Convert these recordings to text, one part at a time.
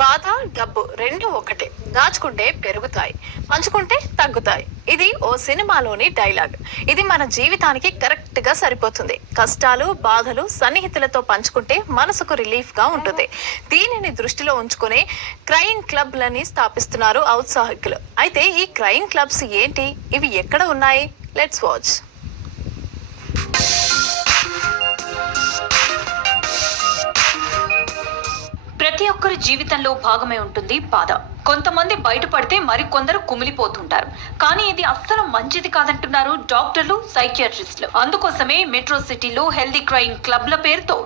బాధ, డబ్బు రెండు ఒకటే. దాచుకుంటే పెరుగుతాయి, పంచుకుంటే తగ్గుతాయి. ఇది ఓ సినిమాలోని డైలాగ్. ఇది మన జీవితానికి కరెక్ట్ గా సరిపోతుంది. కష్టాలు, బాధలు సన్నిహితులతో పంచుకుంటే మనసుకు రిలీఫ్ గా ఉంటుంది. దీనిని దృష్టిలో ఉంచుకుని క్రైమ్ క్లబ్ లని స్థాపిస్తున్నారు ఔత్సాహికులు. అయితే ఈ క్రైమ్ క్లబ్స్ ఏంటి, ఇవి ఎక్కడ ఉన్నాయి? Let's watch. ప్రతి ఒక్కరి జీవితంలో భాగమే ఉంటుంది బాధ. కొంతమంది బయటపడితే మరికొందరు కుమిలిపోతుంటారు. కానీ ఇది అస్సలు మంచిది కాదంటున్నారు డాక్టర్లు, సైకియాట్రిస్టులు. అందుకోసమే మెట్రో సిటీలో హెల్దీ క్రైమ్ క్లబ్ల పేరుతో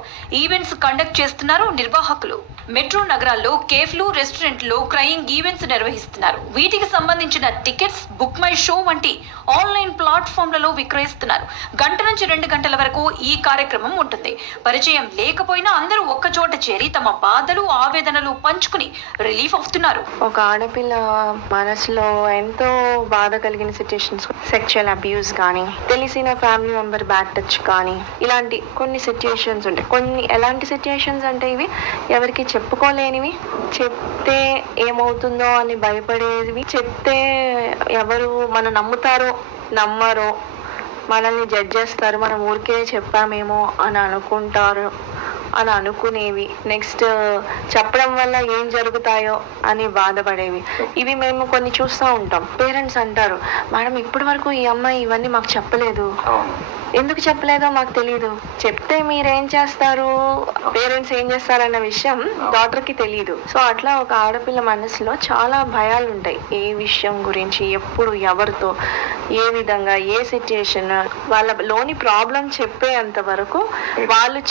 ఈవెంట్స్ కండక్ట్ చేస్తున్నారు నిర్వాహకులు. మెట్రో నగరాల్లో కేఫ్లు, రెస్టారెంట్లో క్రైయింగ్ ఈవెంట్స్ నిర్వహిస్తున్నారు. వీటికి సంబంధించిన టికెట్స్ బుక్ మై షో వంటి ఆన్లైన్ ప్లాట్ఫామ్లలో విక్రయిస్తున్నారు. గంట నుంచి 2 గంటల వరకు ఈ కార్యక్రమం ఉంటుంది. పరిచయం లేకపోయినా అందరూ ఒక్కచోట చేరి తమ బాధలు, ఆవేదనలు పంచుకుని రిలీఫ్ అవుతున్నారు. ఒక ఆడపిల్ల మనసులో ఎంతో బాధ కలిగిన సిచ్యుయేషన్స్, సెక్షువల్ అబ్యూస్ కానీ, తెలిసిన ఫ్యామిలీ మెంబర్ బ్యాడ్ టచ్ కానీ, ఇలాంటి కొన్ని సిచ్యుయేషన్స్ ఉంటాయి. కొన్ని ఎలాంటి సిచ్యుయేషన్స్ అంటే ఇవి ఎవరికి చెప్పుకోలేనివి, చెప్తే ఏమవుతుందో అని భయపడేవి, చెప్తే ఎవరు మనం నమ్ముతారో నమ్మరో, మనల్ని జడ్జ్ చేస్తారు, మనం ఊరికే చెప్పామేమో అని అనుకుంటారు అని అనుకునేవి, నెక్స్ట్ చెప్పడం వల్ల ఏం జరుగుతాయో అని బాధపడేవి. ఇవి మేము కొన్ని చూస్తూ ఉంటాం. పేరెంట్స్ అంటారు, మేడం ఇప్పటి వరకు ఈ అమ్మాయి ఇవన్నీ మాకు చెప్పలేదు, ఎందుకు చెప్పలేదో మాకు తెలియదు, చెప్తే మీరేం చేస్తారు, పేరెంట్స్ ఏం చేస్తారన్న విషయం డాక్టర్కి తెలియదు. సో అట్లా ఒక ఆడపిల్ల మనసులో చాలా భయాలు ఉంటాయి. ఏ విషయం గురించి, ఎప్పుడు, ఎవరితో, ఏ విధంగా, ఏ సిచ్యుయేషన్, వాళ్ళలోని ప్రాబ్లం చెప్పేంత వరకు వాళ్ళు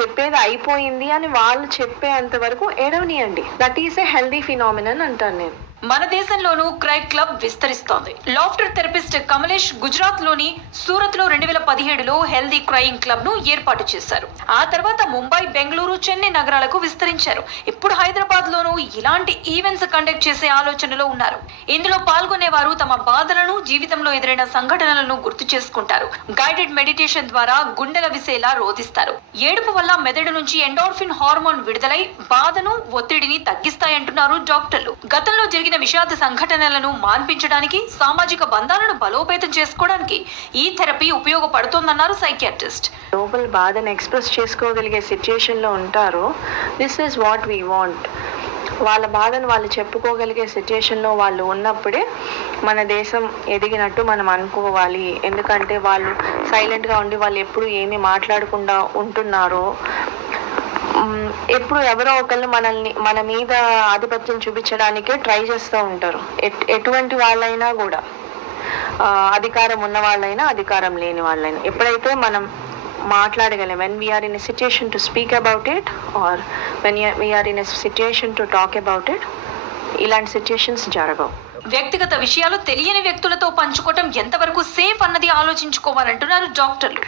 చెప్పేది అయిపోయింది అని వాళ్ళు చెప్పేంత వరకు ఏడవనియండి. That is a healthy phenomenon అంటాను నేను. మన దేశంలోనూ క్రై క్లబ్ విస్తరిస్తోంది. లాఫ్టర్ థెరపిస్ట్ కమలేష్ గుజరాత్ లోని సూరత్ లో 2017లో హెల్దీ క్రైయింగ్ క్లబ్ ను ఏర్పాటు చేశారు. ఆ తర్వాత ముంబై, బెంగళూరు, చెన్నై నగరాలకు విస్తరించారు. ఇప్పుడు హైదరాబాద్ లోనూ ఇలాంటి ఈవెంట్స్ కండక్ట్ చేసే ఆలోచనలో ఉన్నారు. ఇందులో పాల్గొనేవారు తమ బాధలను, జీవితంలో ఎదురైన సంఘటనలను గుర్తు చేసుకుంటారు. గైడెడ్ మెడిటేషన్ ద్వారా గుండెల విసేలా రోధిస్తారు. ఏడుపు వల్ల మెదడు నుంచి ఎండోర్ఫిన్ హార్మోన్ విడుదలై బాధను, ఒత్తిడిని తగ్గిస్తాయంటున్నారు డాక్టర్లు. గతంలో జరిగిన విషాద సంఘటనలను మాన్పించడానికి, సామాజిక బంధాలను బలోపేతం చేసుకోవడానికి ఈ థెరపీ ఉపయోగపడుతోందన్నారు సైకియాట్రిస్ట్. లోపల బాధను ఎక్స్ప్రెస్ చేసుకోగలిగే సిచ్యుయేషన్ లో ఉంటారు. This is what we want. వాళ్ళ బాధను వాళ్ళు చెప్పుకోగలిగే సిచ్యుయేషన్లో వాళ్ళు ఉన్నప్పుడే మన దేశం ఎదిగినట్టు మనం అనుకోవాలి. ఎందుకంటే వాళ్ళు సైలెంట్గా ఉండి వాళ్ళు ఎప్పుడు ఏమీ మాట్లాడకుండా ఉంటున్నారు. ఎప్పుడు ఎవరో ఒకళ్ళు మన మీద ఆధిపత్యం చూపించడానికే ట్రై చేస్తూ ఉంటారు. ఎటువంటి వాళ్ళైనా కూడా, అధికారం ఉన్న వాళ్ళైనా, అధికారం లేని వాళ్ళైనా, ఎప్పుడైతే మనం మాట్లాడగలం, when we are in a situation to speak about it or when we are in a situation to talk about it, ఇలాంటి సిచ్యుయేషన్స్ జరగవు. వ్యక్తిగత విషయాలు తెలియని వ్యక్తులతో పంచుకోవటం ఎంతవరకు సేఫ్ అన్నది ఆలోచించుకోవాలంటున్నారు డాక్టర్లు.